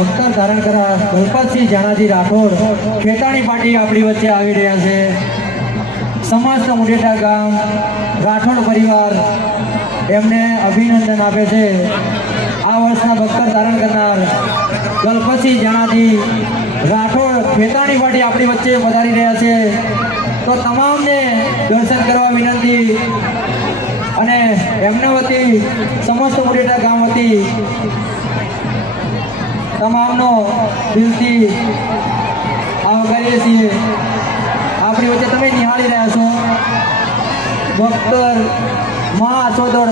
અવતાર ધારણ કરા ગણપતસિંહ જાનાજી રાઠોડ ખેતાણી પાર્ટી આપણી વચ્ચે આવી રહ્યા છે. સમસ્ત મુઢેટા ગામ રાઠોડ પરિવાર એમને અભિનંદન આપે છે. આ વર્ષના ભક્તર ધારણ કરનાર ગણપતસિંહ જાનાજી રાઠોડ ખેતાણી પાર્ટી આપણી વચ્ચે વધારી રહ્યા છે. તો તમામને દર્શન કરવા વિનંતી અને એમના વતી સમસ્ત મુઢેટા ગામ વતી તમામનો દિલથી આવકારીએ છીએ. આપણી વચ્ચે તમે નિહાળી રહ્યા છો ભક્તર મહાઆસોદર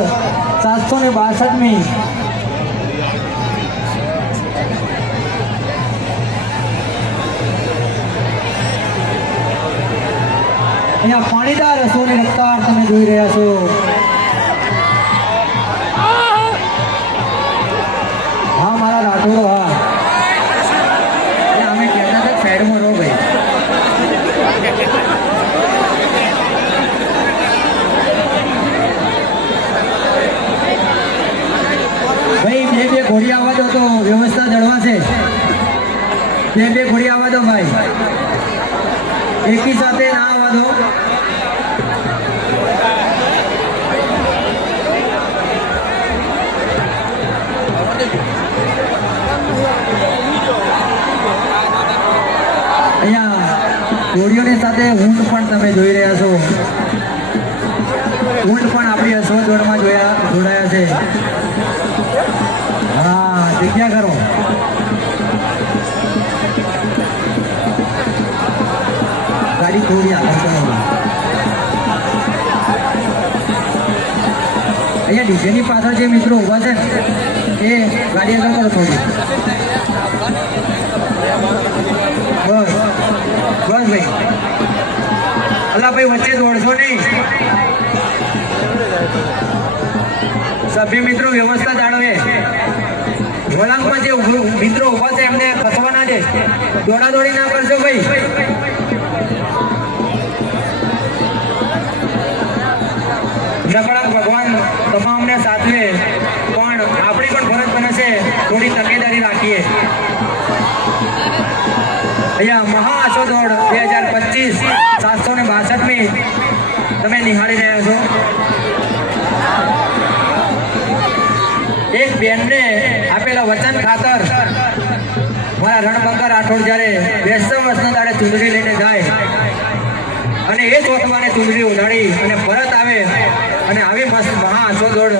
762મી અહીંયા પાણીદાર રસોની રફતાર તમે જોઈ રહ્યા છો. હા મારા રાઠોડો, હા અમે કહેતા હતા સાઈડમાં રહો ભાઈ. ભાઈ બે ઘોડી આવવા દો તો વ્યવસ્થા જળવાશે. બે ઘોડી આવવા દો ભાઈ, એકી સાથે ના આવવા દો. અહીંયા ઘોડીઓની સાથે ઊંટ પણ તમે જોઈ રહ્યા છો. ઊંટ પણ આપણી દોડમાં જોડાયા છે. હા, જગ્યા કરો. ગાડી થોડી આગળ કરો. અહીંયા ડીજેની પાછળ જે મિત્રો ઊભા છે ને એ ગાડી આગળ કરો થોડી. બસ બસ ભાઈ. અલા ભાઈ વચ્ચે દોડશો નહીં. સભ્ય મિત્રો વ્યવસ્થા જાળવે. વળાંકમાં જે મિત્રો ઊભા છે એમને ખસવા ના દે. દોડાદોડી ના કરશો ભાઈ. નકળાક ભગવાન તમામને સાચવે, પણ આપણી પણ ફરજ બને છે થોડી તકેદારી રાખીએ. અહીંયા મહા આશો દોડ 2025 762મી તમે નિહાળી રહ્યા છો. એક બેનને આપેલા વચન ખાતર મારા રણબંકા રાઠોડ જ્યારે 62 વર્ષના દાડે ચૂંટણી લઈને જાય અને એ ચોથવાને ચૂંટણી ઉડાડી અને પરત આવે અને આવી મસ્ત મહા આશો દોડ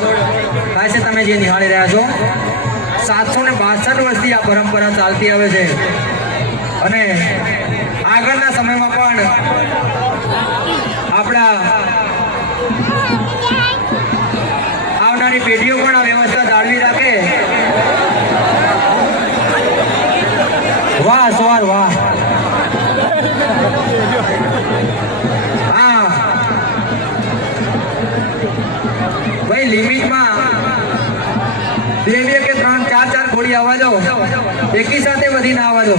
થાય છે. તમે જે નિહાળી રહ્યા છો 762 વર્ષથી આ પરંપરા ચાલતી આવે છે અને આગળના સમયમાં પણ આપણા આવનારી પેઢીઓ પણ આ વ્યવસ્થા જાળવી રાખે. વાહ સવાર વાહ. હા ભાઈ, લિમિટમાં 2 કે 3 4 ઘોડી આવવા દો. એકી સાથે બધી ના આવવા દો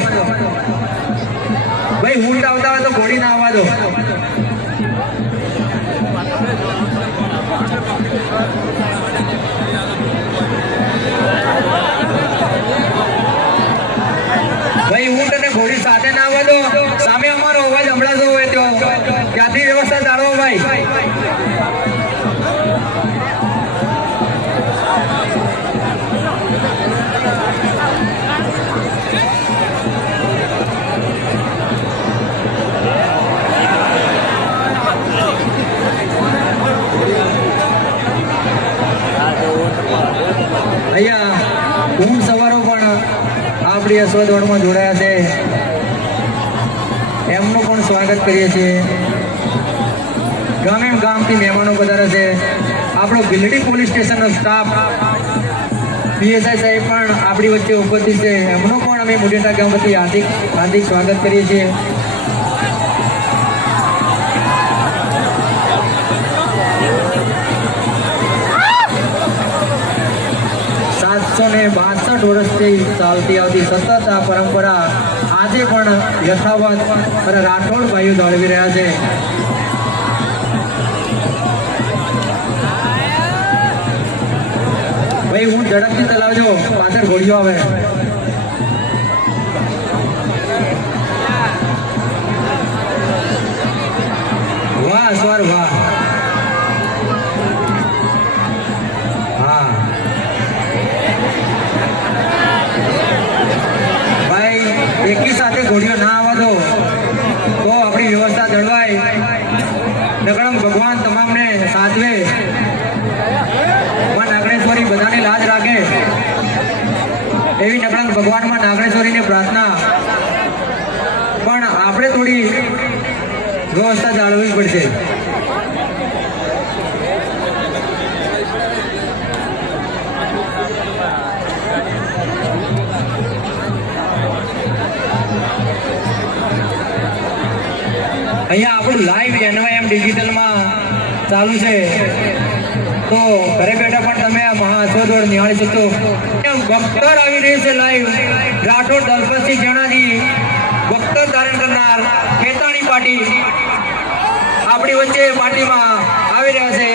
ભાઈ. ઊંટ આવતા હોય તો ઘોડી ના આવવા દો. ભાઈ ઊંટ અને ઘોડી સાથે ના આવવા દો. સામે અમારો અવાજ હમણાં હોય તો ત્યાંથી વ્યવસ્થા જાળવો ભાઈ. અહીંયા ઊંટ સવારો પણ આપણી અશ્વ દોડમાં જોડાયા છે. એમનું પણ સ્વાગત કરીએ છીએ. ગામે ગામથી મહેમાનો પધારે છે. આપણો ભીલડી પોલીસ સ્ટેશનનો સ્ટાફ પીએસઆઈ સાહેબ પણ આપણી વચ્ચે ઉપસ્થિત છે. એમનું પણ અમે મુઢેટા ગામ વતી હાર્દિક સ્વાગત કરીએ છીએ. ને 62 વર્ષથી ચાલતી આવતી સતત આ પરંપરા આજે પણ યથાવત અને રાઠોડ ભાઈઓ જાળવી રહ્યા છે. ભાઈ હું ઝડપથી ચલાવજો, પાછળ ઘોડીઓ આવે. વાહ સ્વર વાહ. એકી સાથે ઘોડીઓ ના આવવા દો તો આપણી વ્યવસ્થા જળવાય. નકળમ ભગવાન તમામને સાચવે, માં નાગણેશ્વરી બધાની લાજ રાખે એવી નકળમ ભગવાનમાં નાગણેશ્વરીની પ્રાર્થના. પણ આપણે થોડી વ્યવસ્થા જાળવવી પડશે. અહીંયા આપણું લાઈવ NYM ડિજિટલમાં ચાલુ છે, તો ઘરે બેઠા પણ તમે આ મહાઅશ્વ દોડ નિહાળી શકશો. વક્તર આવી રહી છે લાઈવ. રાઠોડ દલપતસિંહ જણાજી વક્તર ધારણ કરનાર ખેતાણી પાર્ટી આપણી વચ્ચે પાર્ટીમાં આવી રહ્યા છે.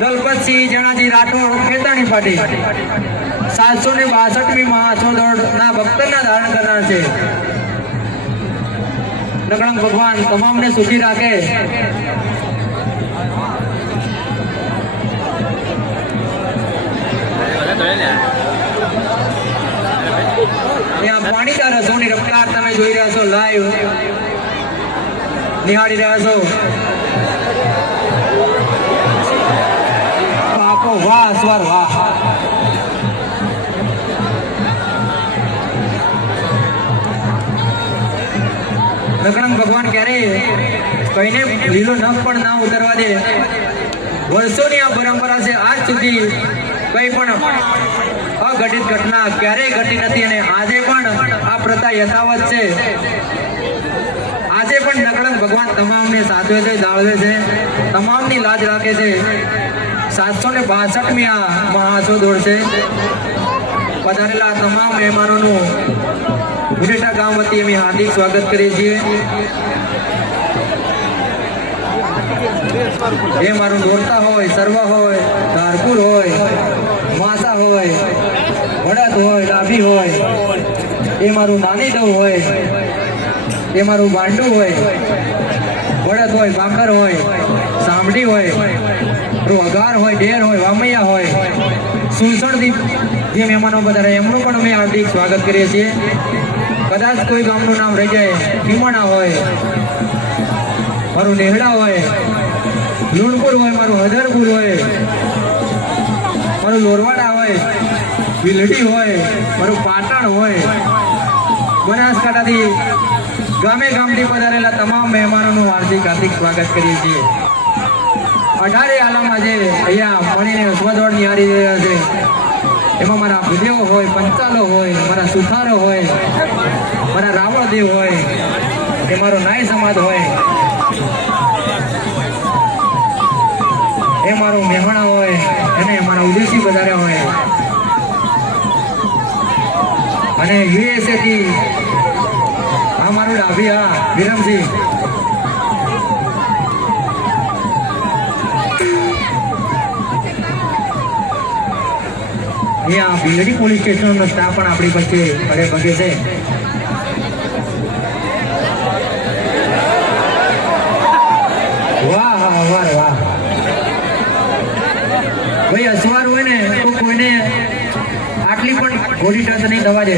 દલપતસિંહ જણાજી રાઠોડ ખેતાણી પાર્ટી 762મી મહાઅશ્વ દોડના વક્તરના ધારણ કરનાર છે. નકળંગ ભગવાન તમામને સુખી રાખે. પાણીદાર રસોની રફતાર તમે જોઈ રહ્યા છો, લાઈવ નિહાળી રહ્યા છો. વાહ અસવાર વાહ. નકળંગ ભગવાન ક્યારેય કઈને લીલો નખ પણ ના ઉતરવા દે. વર્ષોની આ પરંપરા છે. આજ સુધી કઈ પણ અઘટિત ઘટના ક્યારેય ઘટી નથી અને આજે પણ આ પ્રથા યથાવત છે. આજે પણ નકળંગ ભગવાન તમામને સાચવે છે, જાળવે છે, તમામની લાજ રાખે છે. 762મી આ મહાસો દોડ છે. પધારેલા તમામ મહેમાનોનું ઉડેટા ગામ વતી અમે હાર્દિક સ્વાગત કરીએ છીએ. એ મારું દોરતા હોય, સર્વ હોય, ધારપુર હોય, માસા હોય, વડદ હોય, ડાભી હોય, એ મારું નાની દવ હોય, એ મારું બાંડું હોય, વડદ હોય, બાકર હોય, સાંભળી હોય, અગાર હોય, ડેર હોય, વામૈયા હોય, સુલસણથી જે મહેમાનો બધા એમનું પણ અમે હાર્દિક સ્વાગત કરીએ છીએ. કદાચ કોઈ ગામનું નામ રહી જાય, ભીમાણા હોય, મારું નેહડા હોય, લુણપુર હોય, મારું હજારપુર હોય, મારું લોરવાડા હોય, ભીલડી હોય, મારું પાટણ હોય, બનાસકાંઠાથી ગામે ગામથી પધારેલા તમામ મહેમાનોનું હાર્દિક સ્વાગત કરીએ છીએ. 18 આલમ આજે અહીંયા મળીને સ્વદોડ નિહાળી રહ્યા છે. એમાં મારા ભૂદેવો હોય, પંચાલો હોય, મારા સુથારો હોય, મારા રાવણદેવ હોય, એ મારો નાય સમાજ હોય, એ મારો મહેમાણા હોય, એને મારા ઉદેશી વધારે હોય, અને USA થી આ મારું ડાભી હા વિરમસિંહ. અહીંયા ભીલડી પોલીસ સ્ટેશનનો સ્ટાફ પણ આપણી વચ્ચે ખડે પગે છે. વાહ વાહ વાહ વાહ. ભાઈ અસવાર હોય ને તો કોઈને આટલી પણ ઘોડી ટચ નહીં થવા દે.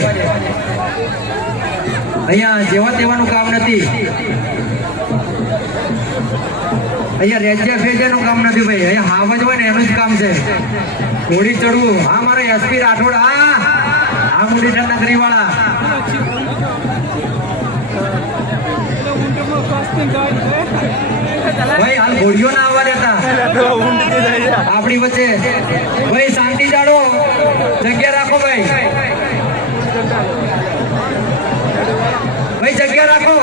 અહીંયા જેવા તેવાનું કામ નથી. અહીંયા રેજ્યા ફેજ્યાનું કામ નથી ભાઈ. અહીંયા હાવજ હોય ને એનું જ કામ છે. ઘોડી ચડવું. હા મારો એસપી રાઠોડ. હા મુંડીઠા નગરી વાળા. ભાઈ હાલ ઘોડીઓ ના આવવા દેતા આપણી વચ્ચે. ભાઈ શાંતિ જાળવો, જગ્યા રાખો ભાઈ. ભાઈ જગ્યા રાખો.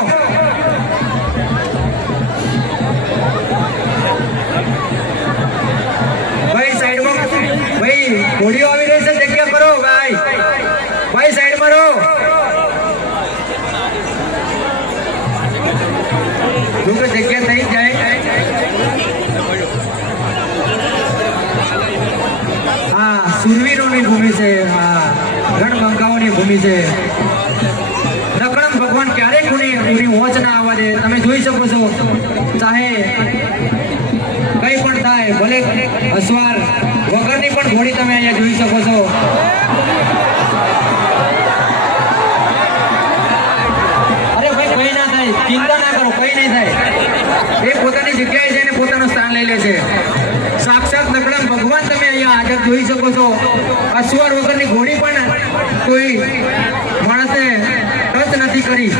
ભાઈ સાઈડમાં. ભાઈ ઘોડીઓ આવી રહી છે, જગ્યા કરો ભાઈ. ભાઈ સાઈડમાં રહો. જો કે જગ્યા થઈ જાય. હા સુરવીરોની ભૂમિ છે. હા રણબંકાઓની ભૂમિ છે. નકળંગ ભગવાન ક્યારેય કોની વોચ ના આવવા દે. તમે જોઈ શકો છો, ચાહે કઈ પણ થાય, ભલે અસવાર વગરની પણ ઘોડી તમે અહીંયા જોઈ શકો છો. અરે ભાઈ કઈ ના થાય, ચિંતા ના કરો, કઈ નહીં થાય. એ પોતાની જગ્યાએ જઈને પોતાનું સ્થાન લઈ લે છે. સાક્ષાત નકળંગ ભગવાન તમે અહીંયા હાજર જોઈ શકો છો. અસવાર વગરની ઘોડી પણ કોઈ માણસે ટચ નથી કરી.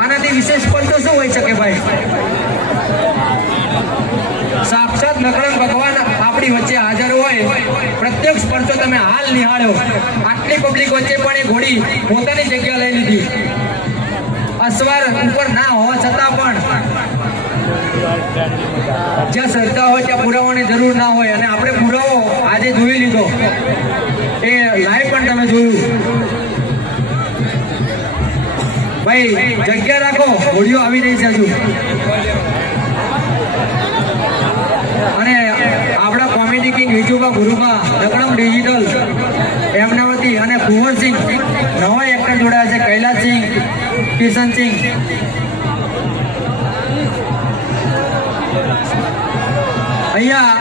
આનાથી વિશેષ પણ તો શું હોઈ શકે ભાઈ? સાક્ષાત નકળંગ ભગવાન આપણી વચ્ચે હાજર હોય, પ્રત્યક્ષ પડતો તમે હાલ નિહાળ્યો. આટલી પબ્લિક વચ્ચે પણ એ ઘોડી પોતાની જગ્યા લઈ લીધી. અસવાર ઉપર ના હોવા છતાં પણ જ્યાં શ્રદ્ધા હોય ત્યાં પુરાવાની જરૂર ના હોય. અને આપણે પુરાવો આજે જોઈ લીધો, એ લાઈવ પણ તમે જોયું. ભાઈ જગ્યા રાખો, ઘોડીઓ આવી રહી છે હજુ. અને આપણા comedy king Vijubha ગુરુભા Nakalang digital એમના વતી અને કુંવરસિંહ નવા એક્ટર જોડાયા છે, કૈલાસસિંહ, કિશનસિંહ. અહીંયા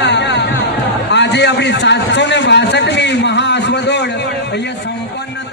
આજે આપણી 762મી મહાઅશ્વદોડ અહીંયા સંપન્ન